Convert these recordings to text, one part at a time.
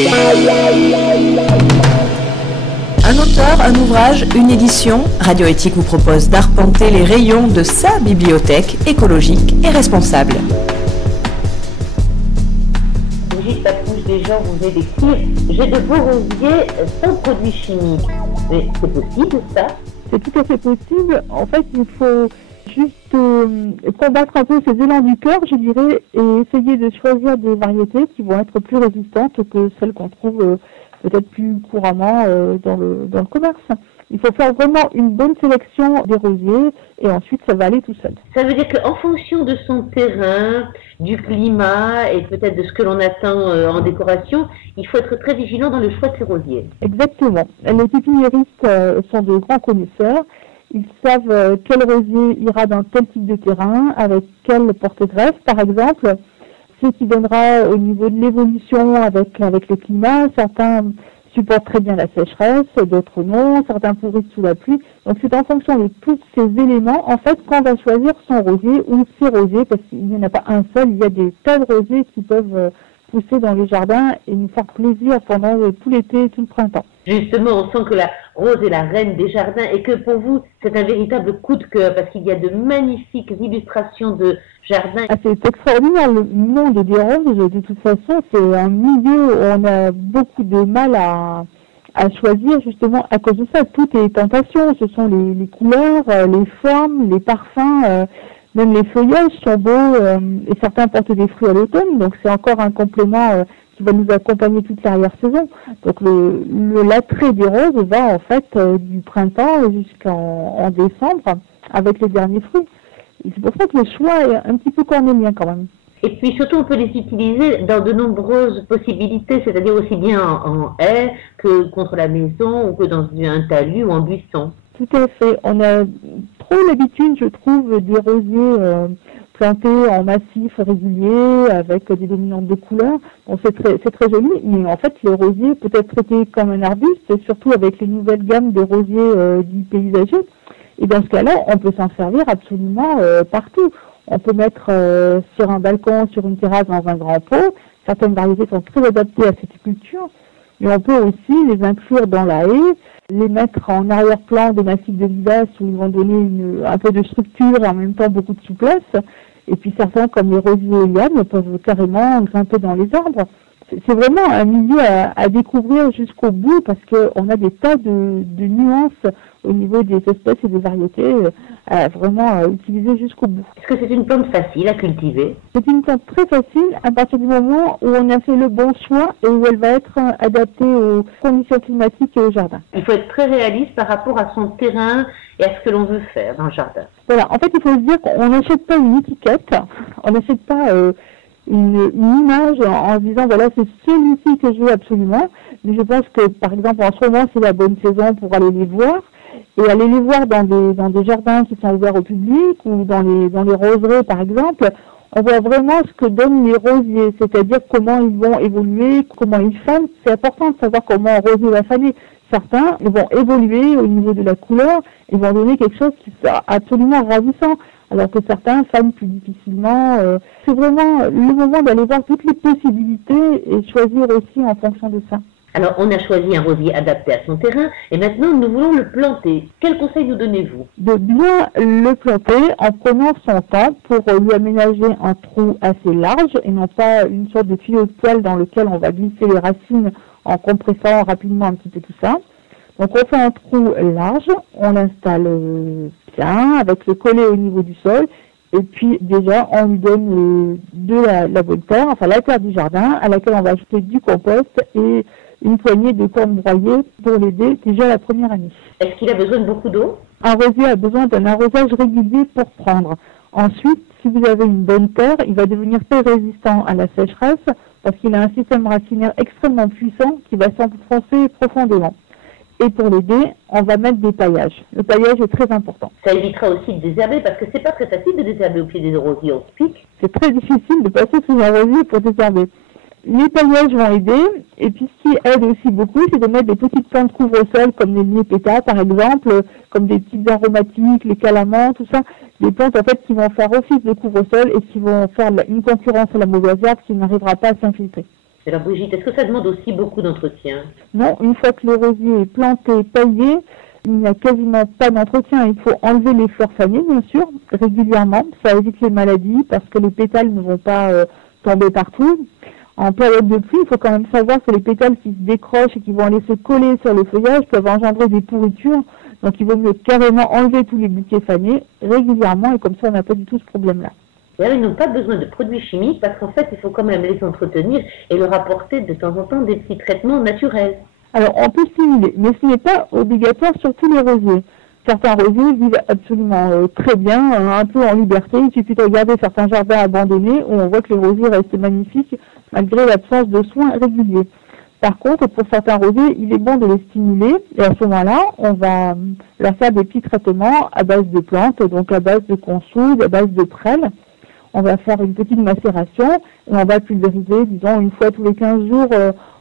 Un auteur, un ouvrage, une édition, Radio Éthique vous propose d'arpenter les rayons de sa bibliothèque écologique et responsable. Brigitte Papouche, des gens vous venez d'écrire « J'ai de beaux rosiers sans produits chimiques ». Mais c'est possible ça? C'est tout à fait possible. En fait, il faut juste combattre un peu ces élans du cœur, je dirais, et essayer de choisir des variétés qui vont être plus résistantes que celles qu'on trouve peut-être plus couramment dans le commerce. Il faut faire vraiment une bonne sélection des rosiers et ensuite ça va aller tout seul. Ça veut dire qu'en fonction de son terrain, du climat et peut-être de ce que l'on attend en décoration, il faut être très vigilant dans le choix de ses rosiers. Exactement. Les pépiniéristes sont de grands connaisseurs. Ils savent quel rosier ira dans tel type de terrain, avec quel porte-greffe par exemple, ce qui donnera au niveau de l'évolution avec le climat. Certains supportent très bien la sécheresse, d'autres non, certains pourrissent sous la pluie. Donc c'est en fonction de tous ces éléments, en fait, qu'on va choisir son rosier ou ses rosiers, parce qu'il n'y en a pas un seul, il y a des tas de rosiers qui peuvent pousser dans les jardins et nous faire plaisir pendant tout l'été et tout le printemps. Justement, on sent que la rose est la reine des jardins et que pour vous, c'est un véritable coup de cœur parce qu'il y a de magnifiques illustrations de jardins. Ah, c'est extraordinaire, le monde des roses, de toute façon, c'est un milieu où on a beaucoup de mal à choisir justement à cause de ça. Tout est tentation, ce sont les couleurs, les formes, les parfums, même les feuillages sont beaux et certains portent des fruits à l'automne, donc c'est encore un complément qui va nous accompagner toute l'arrière-saison. Donc l'attrait des roses va en fait du printemps jusqu'en décembre avec les derniers fruits. Et c'est pour ça que le choix est un petit peu cornélien quand même. Et puis surtout, on peut les utiliser dans de nombreuses possibilités, c'est-à-dire aussi bien en haie que contre la maison ou que dans un talus ou en buisson. Tout à fait. On a trop l'habitude, je trouve, des rosiers plantés en massif régulier avec des dominantes de couleurs. Bon, c'est très joli, mais en fait, le rosier peut être traité comme un arbuste, surtout avec les nouvelles gammes de rosiers dits paysagers. Et dans ce cas-là, on peut s'en servir absolument partout. On peut mettre sur un balcon, sur une terrasse, dans un grand pot. Certaines variétés sont très adaptées à cette culture. Mais on peut aussi les inclure dans la haie, les mettre en arrière-plan des massifs de vivaces où ils vont donner un peu de structure et en même temps beaucoup de souplesse. Et puis certains, comme les rosiers et lianes, peuvent carrément grimper dans les arbres. C'est vraiment un milieu à découvrir jusqu'au bout parce qu'on a des tas de nuances au niveau des espèces et des variétés à vraiment utiliser jusqu'au bout. Est-ce que c'est une plante facile à cultiver? C'est une plante très facile à partir du moment où on a fait le bon choix et où elle va être adaptée aux conditions climatiques et au jardin. Il faut être très réaliste par rapport à son terrain et à ce que l'on veut faire dans le jardin. Voilà, en fait il faut se dire qu'on n'achète pas une étiquette, on n'achète pas une image en se disant voilà c'est celui-ci que je veux absolument, mais je pense que par exemple en ce moment c'est la bonne saison pour aller les voir et aller les voir dans des jardins qui sont ouverts au public ou dans les roseries par exemple. On voit vraiment ce que donnent les rosiers, c'est-à-dire comment ils vont évoluer, comment ils fanent. C'est important de savoir comment un rosier va faner. Certains vont évoluer au niveau de la couleur et vont donner quelque chose qui sera absolument ravissant, alors que certains fanent plus difficilement. C'est vraiment le moment d'aller voir toutes les possibilités et choisir aussi en fonction de ça. Alors, on a choisi un rosier adapté à son terrain et maintenant nous voulons le planter. Quel conseil nous donnez-vous? De bien le planter en prenant son temps pour lui aménager un trou assez large et non pas une sorte de tuyau de poêle dans lequel on va glisser les racines en compressant rapidement un petit peu tout ça. Donc on fait un trou large, on l'installe bien avec le collet au niveau du sol et puis déjà on lui donne de la bonne terre, enfin la terre du jardin à laquelle on va ajouter du compost et une poignée de cornes broyées pour l'aider déjà la première année. Est-ce qu'il a besoin de beaucoup d'eau? Un rosier a besoin d'un arrosage régulier pour prendre. Ensuite, si vous avez une bonne terre, il va devenir très résistant à la sécheresse parce qu'il a un système racinaire extrêmement puissant qui va s'enfoncer profondément. Et pour l'aider, on va mettre des paillages. Le paillage est très important. Ça évitera aussi de désherber parce que c'est pas très facile de désherber au pied des rosiers, on se pique. C'est très difficile de passer sous un rosier pour désherber. Les paillages vont aider, et puis ce qui aide aussi beaucoup, c'est de mettre des petites plantes couvre-sol comme les liépétas par exemple, comme des petites aromatiques, les calamans, tout ça. Des plantes en fait qui vont faire office de couvre-sol et qui vont faire une concurrence à la mauvaise herbe qui n'arrivera pas à s'infiltrer. Alors Brigitte, est-ce que ça demande aussi beaucoup d'entretien? Non, une fois que le rosier est planté, taillé, il n'y a quasiment pas d'entretien. Il faut enlever les fleurs fanées, bien sûr, régulièrement. Ça évite les maladies parce que les pétales ne vont pas tomber partout. En période de pluie, il faut quand même savoir que les pétales qui se décrochent et qui vont aller se coller sur le feuillage peuvent engendrer des pourritures. Donc il vaut mieux carrément enlever tous les bouquets fanés régulièrement et comme ça on n'a pas du tout ce problème-là. Et alors, ils n'ont pas besoin de produits chimiques parce qu'en fait, il faut quand même les entretenir et leur apporter de temps en temps des petits traitements naturels. Alors, on peut stimuler, mais ce n'est pas obligatoire sur tous les rosiers. Certains rosiers vivent absolument très bien, un peu en liberté. Il suffit de regarder certains jardins abandonnés où on voit que les rosiers restent magnifiques malgré l'absence de soins réguliers. Par contre, pour certains rosiers, il est bon de les stimuler et à ce moment-là, on va leur faire des petits traitements à base de plantes, donc à base de consoude, à base de prêle. On va faire une petite macération et on va pulvériser, disons, une fois tous les 15 jours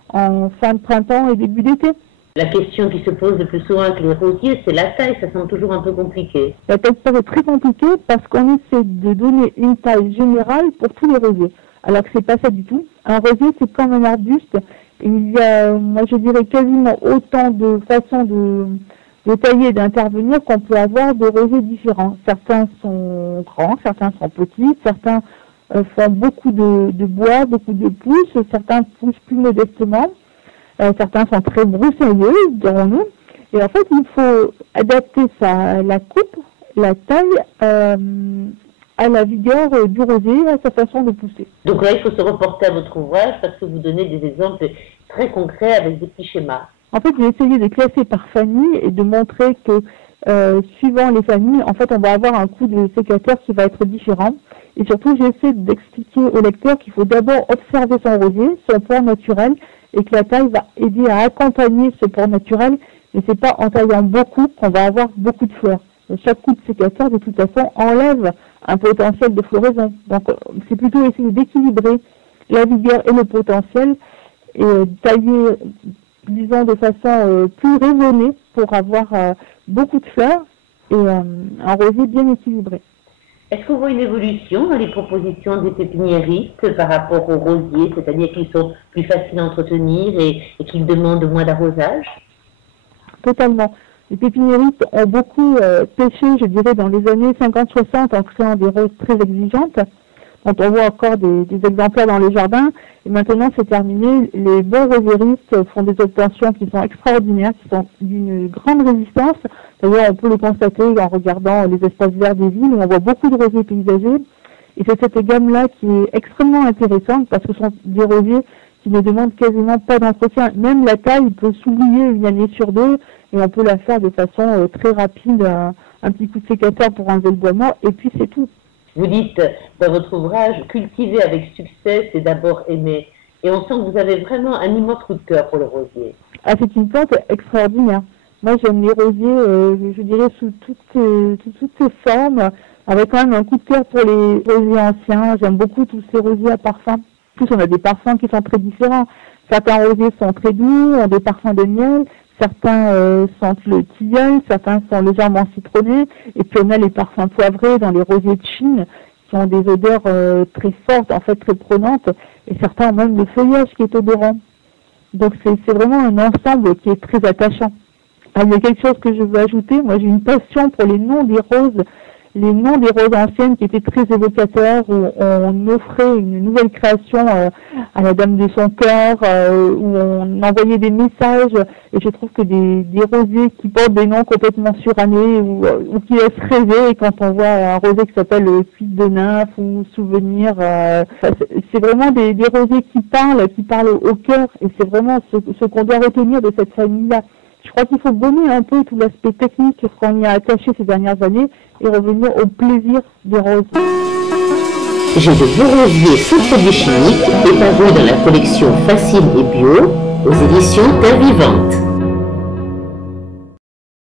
en fin de printemps et début d'été. La question qui se pose le plus souvent avec les rosiers, c'est la taille. Ça semble toujours un peu compliqué. La taille paraît très compliquée parce qu'on essaie de donner une taille générale pour tous les rosiers. Alors que c'est pas ça du tout. Un rosier, c'est comme un arbuste. Il y a, moi je dirais, quasiment autant de façons de tailler et d'intervenir qu'on peut avoir de rosiers différents. Certains sont grands, certains sont petits, certains font beaucoup de bois, beaucoup de pousses, certains poussent plus modestement, certains sont très broussailleux, dirons-nous. Et en fait, il faut adapter la coupe, la taille, à la vigueur du rosier, à sa façon de pousser. Donc là, il faut se reporter à votre ouvrage parce que vous donnez des exemples très concrets avec des petits schémas. En fait, j'ai essayé de classer par famille et de montrer que suivant les familles, en fait, on va avoir un coup de sécateur qui va être différent. Et surtout, j'essaie d'expliquer au lecteur qu'il faut d'abord observer son rosier, son port naturel, et que la taille va aider à accompagner ce port naturel. Mais c'est pas en taillant beaucoup qu'on va avoir beaucoup de fleurs. Chaque coup de sécateur, de toute façon, enlève un potentiel de floraison. Donc, c'est plutôt essayer d'équilibrer la vigueur et le potentiel et tailler, disons, de façon plus raisonnée pour avoir beaucoup de fleurs et un rosier bien équilibré. Est-ce qu'on voit une évolution dans les propositions des pépiniéristes par rapport aux rosiers, c'est-à-dire qu'ils sont plus faciles à entretenir et qu'ils demandent moins d'arrosage? Totalement. Les pépiniéristes ont beaucoup pêché, je dirais, dans les années 50-60 en créant des roses très exigeantes. Quand on voit encore des exemplaires dans les jardins, et maintenant c'est terminé. Les bons rosieristes font des obtentions qui sont extraordinaires, qui sont d'une grande résistance. D'ailleurs, on peut le constater en regardant les espaces verts des villes où on voit beaucoup de rosiers paysagers. Et c'est cette gamme-là qui est extrêmement intéressante parce que ce sont des rosiers qui ne demandent quasiment pas d'entretien. Même la taille peut s'oublier une année sur deux et on peut la faire de façon très rapide, un petit coup de sécateur pour enlever le bois mort et puis c'est tout. Vous dites dans votre ouvrage, cultiver avec succès, c'est d'abord aimer. Et on sent que vous avez vraiment un immense coup de cœur pour le rosier. Ah, c'est une plante extraordinaire. Moi, j'aime les rosiers, je dirais, sous toutes ces formes, avec quand même un coup de cœur pour les rosiers anciens. J'aime beaucoup tous ces rosiers à parfum. En plus, on a des parfums qui sont très différents. Certains rosiers sont très doux, ont des parfums de miel. Certains sentent le tilleul, certains sont légèrement citronnés. Et puis, on a les parfums poivrés dans les rosiers de Chine, qui ont des odeurs très fortes, en fait, très prenantes. Et certains ont même le feuillage qui est odorant. Donc, c'est vraiment un ensemble qui est très attachant. Ah, il y a quelque chose que je veux ajouter. Moi, j'ai une passion pour les noms des roses. Les noms des roses anciennes qui étaient très évocateurs, où on offrait une nouvelle création à la dame de son cœur, où on envoyait des messages. Et je trouve que des rosiers qui portent des noms complètement surannés ou qui laissent rêver, quand on voit un rosier qui s'appelle Fuite de nymphe ou Souvenir, c'est vraiment des rosiers qui parlent au cœur. Et c'est vraiment ce qu'on doit retenir de cette famille-là. Je crois qu'il faut gommer un peu tout l'aspect technique qu'on y a attaché ces dernières années et revenir au plaisir des roses. J'ai de beaux rosiers sans produits chimiques, éparus dans la collection Facile et Bio, aux éditions Terre Vivante.